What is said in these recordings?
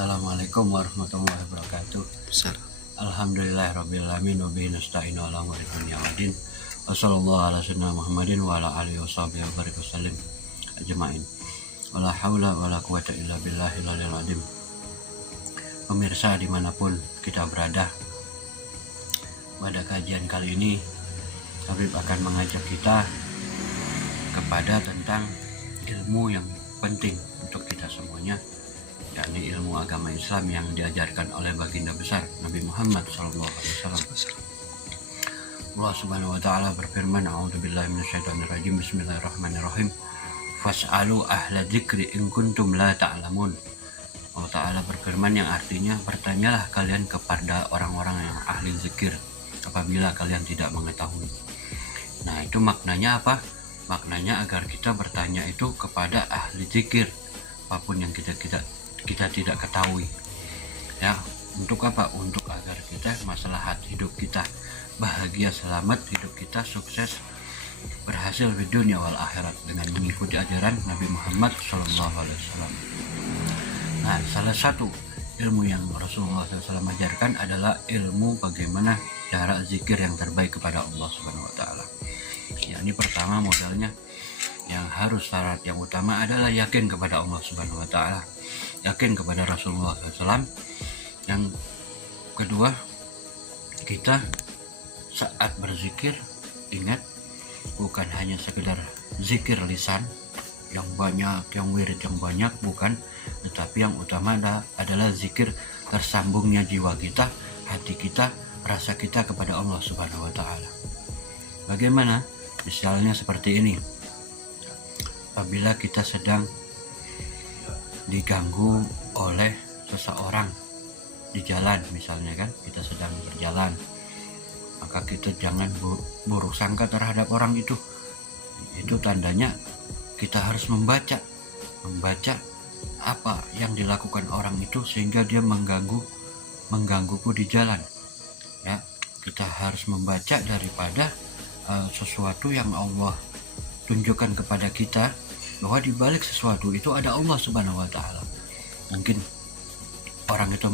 Assalamualaikum warahmatullahi wabarakatuh. Alhamdulillahirabbil alamin wa bihi nasta'inu ala umuri dunya waddin. Wassallallahu ala sayyidina Muhammadin wa ala alihi washabihi wa barik wasallim ajmain. Wala haula wala quwata illa billahil aliyil azim. Pemirsa dimanapun kita berada, pada kajian kali ini Habib akan mengajak kita kepada tentang ilmu yang penting untuk kita semuanya, yakni ilmu agama Islam yang diajarkan oleh baginda besar Nabi Muhammad SAW. Allah Subhanahu wa taala berfirman, a'udzubillahi minasyaitonirrajim, bismillahirrahmanirrahim, fas'alu ahla dzikri in kuntum la ta'lamun. Allah taala berfirman yang artinya, bertanyalah kalian kepada orang-orang yang ahli zikir apabila kalian tidak mengetahui. Nah, itu maknanya apa? Maknanya agar kita bertanya itu kepada ahli zikir apapun yang kita tidak ketahui, ya. Untuk apa? Untuk agar kita maslahat hidup kita, bahagia, selamat hidup kita, sukses, berhasil di dunia wal akhirat dengan mengikuti ajaran Nabi Muhammad SAW. Nah, salah satu ilmu yang Rasulullah SAW ajarkan adalah ilmu bagaimana cara zikir yang terbaik kepada Allah Subhanahu wa taala. Ya, ini pertama modalnya, yang harus syarat yang utama adalah yakin kepada Allah Subhanahu wa taala, yakin kepada Rasulullah SAW. Yang kedua, kita saat berzikir ingat bukan hanya sekedar zikir lisan yang banyak, yang wirid yang banyak, bukan, tetapi yang utama adalah zikir tersambungnya jiwa kita, hati kita, rasa kita kepada Allah Subhanahu wa taala. Bagaimana? Misalnya seperti ini. Apabila kita sedang diganggu oleh seseorang di jalan, misalnya kan, kita sedang berjalan, maka kita jangan buruk sangka terhadap orang itu. Itu tandanya kita harus membaca apa yang dilakukan orang itu sehingga dia menggangguku di jalan, ya. Kita harus membaca daripada sesuatu yang Allah tunjukkan kepada kita, bahwa di balik sesuatu itu ada Allah Subhanahu wa taala. Mungkin orang itu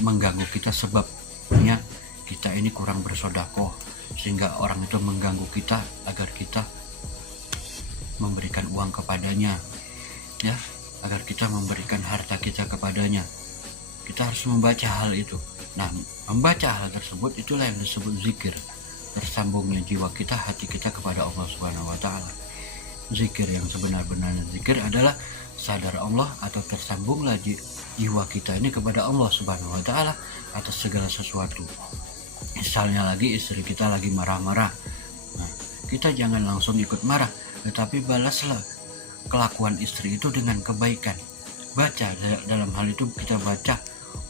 mengganggu kita sebabnya kita ini kurang bersedekah, sehingga orang itu mengganggu kita agar kita memberikan uang kepadanya, ya, agar kita memberikan harta kita kepadanya. Kita harus membaca hal itu. Nah, membaca hal tersebut itulah yang disebut zikir, tersambungnya jiwa kita, hati kita kepada Allah Subhanahu wa taala. Zikir yang sebenar-benarnya zikir adalah sadar Allah atau tersambunglah jiwa kita ini kepada Allah Subhanahu wa taala atas segala sesuatu. Misalnya lagi istri kita lagi marah-marah, nah, kita jangan langsung ikut marah, tetapi balaslah kelakuan istri itu dengan kebaikan. Baca, dalam hal itu kita baca,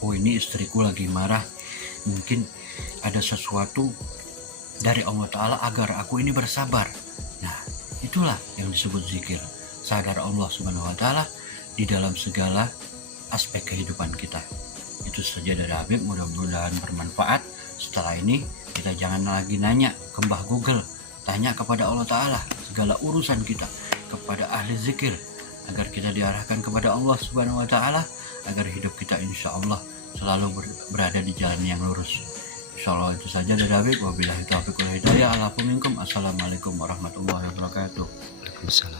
oh ini istriku lagi marah, mungkin ada sesuatu dari Allah Ta'ala agar aku ini bersabar. Nah, itulah yang disebut zikir, sadar Allah Subhanahu wa taala di dalam segala aspek kehidupan kita. Itu saja dari Habib, mudah-mudahan bermanfaat. Setelah ini kita jangan lagi nanya ke Mbah Google, tanya kepada Allah Ta'ala segala urusan kita, kepada ahli zikir, agar kita diarahkan kepada Allah Subhanahu wa taala, agar hidup kita insya Allah selalu berada di jalan yang lurus. Insyaallah itu saja dari Habib. Wabillahi taufiq wal hidayah. Assalamualaikum warahmatullahi wabarakatuh. Waalaikumsalam.